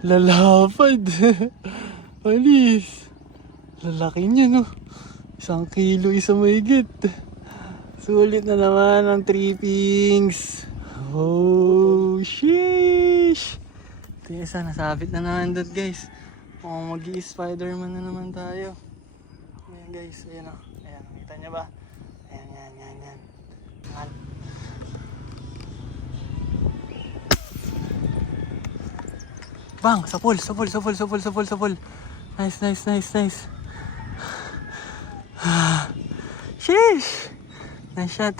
Lalapad. Alis. Lalaki niya, no? 1 kilo, isa mahigit. Sulit na naman ang trippings. Oh, sheesh. Ito yung isa, nasabit na naman doon, guys. Oh, mag-i-Spiderman na naman tayo. Ayan, guys. Ayan, oh. Ayan, kita niya ba? Ayan, yan, yan, yan. Bang! Sa pool! Sa pool! Sa pool! Sa pool! Sa pool! Sa pool! Nice, nice, nice, nice. Sheesh! Nice shot.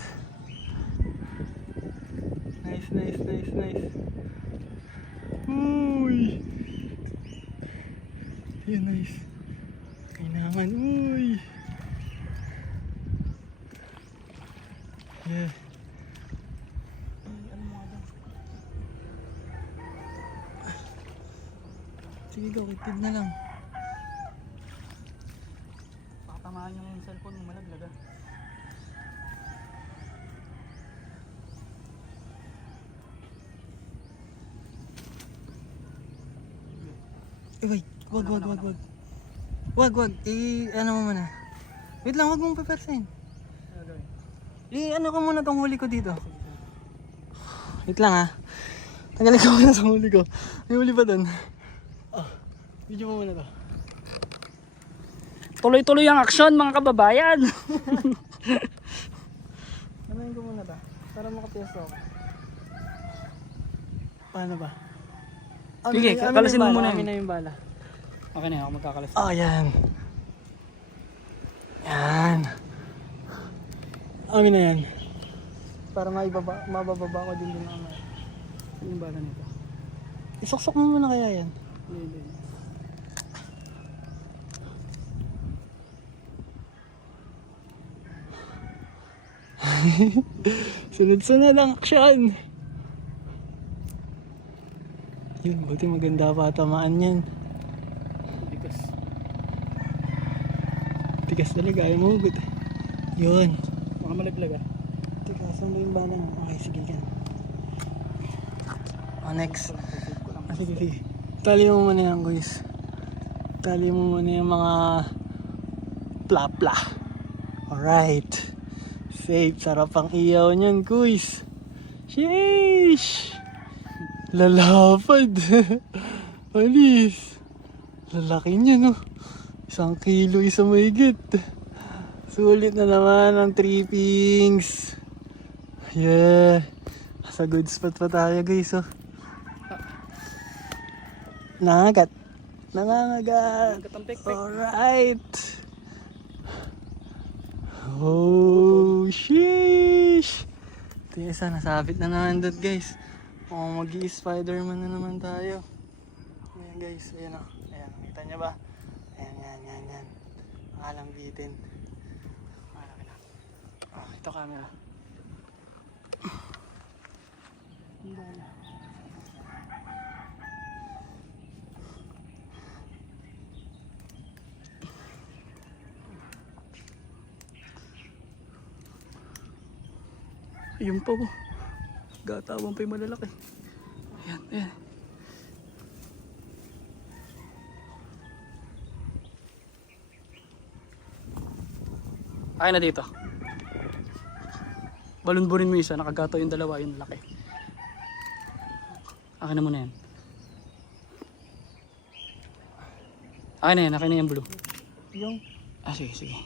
Nice, nice, nice, nice. Uy! Yan, nice. Ay naman, uy! Yeah. Sige, gawitid na lang. Pakatamaan yung cellphone mo, malaglag ah. Wait, wag. Wag, ano mo muna. Wait lang, wag mong papersain. Ano ko muna tong huli ko dito. Wait lang ha. Tanggalin ko muna sa huli ko. May huli pa doon. Video mo muna to. Tuloy-tuloy ang aksyon mga kababayan. Namayin ko muna to. Para makapiyasto ako. Paano ba? Sige, kakalasin mo muna yun. Amin na yung bala. Okay na, ako magkakalas. Oh, yan. Yan. Amin na yan. Para mabababa ko din ang yung bala nito. Isuksok mo muna kaya yan. Hindi. Sunod-sunod ang aksyon. Yun, buti maganda pa tamaan yan. Bigas. Tigas talaga, ayaw mo hugot. Yun. Baka malaglag ah. Tikasan mo yung bala mo. Okay, sige yan. Next. Sige. Tali mo muna yan, guys. Tali mo muna yung mga pla-pla. Alright. Safe. Sarap ang iyaw niyan, guys. Sheesh! Lalapad. Alis. Lalaki niya, no? 1 kilo, isa mahigit. Sulit na naman ang trippings. Yeah. Sa good spot pa tayo, guys, oh. Nangagat. Nangangagat. Alright. Oh, sheesh. Ito yung isa, nasabit na naman doon, guys. Oh, mag-i-Spiderman na naman tayo. Ayan, guys. Ayan, oh. Ayan, kita niya ba? Ayan, yan, yan. Alang bitin. Malaki na. Oh, ito camera. Ayun pa po. Gatawan pa yung malalaki. Ayan. Akin na dito. Balon-burin mo isa, nakagato yung dalawa, yung laki. Akin na muna yan. Akin na yan blue. Yung? Sige.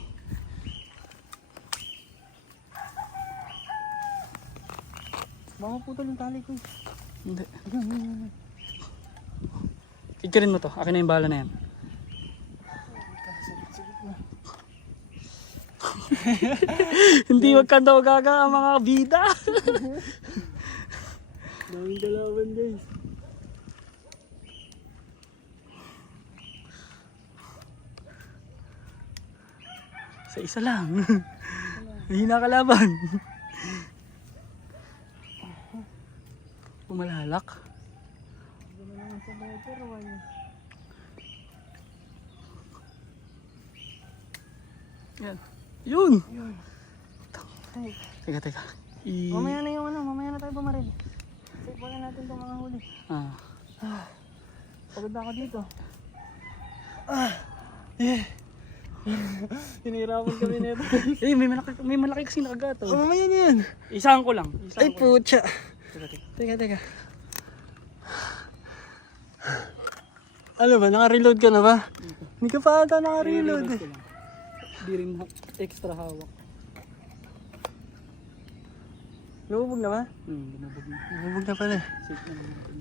Baka putol yung tali ko. Hindi. Yun. Picturein mo to, akin na yung bala na yan. Hindi magkanda gaga ang mga bida. Daming kalaban, guys. Sa isa lang. Hina kalaban. Pumalalak. Yan. Yun. Teka. Mamaya na tayo bumaril. Safe na natin itong mga huli. Pagod na ako dito. Yeah. Hinihirapan kami nito. Eh, may malaki kasi nakagato. Oh, mamaya na yan. Isahan ko lang. Ay, putya. Teka, teka. Teka. Ano ba, naka-reload ka na ba? Hindi ka pa ata naka-reload eh. ko lang. Di rin extra hawak. Lumubog na ba? Lumabog na. Lumubog na pala. Safe na naman.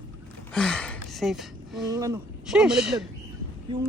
Safe. Yung ano, baka Sheesh. malaglag. Yung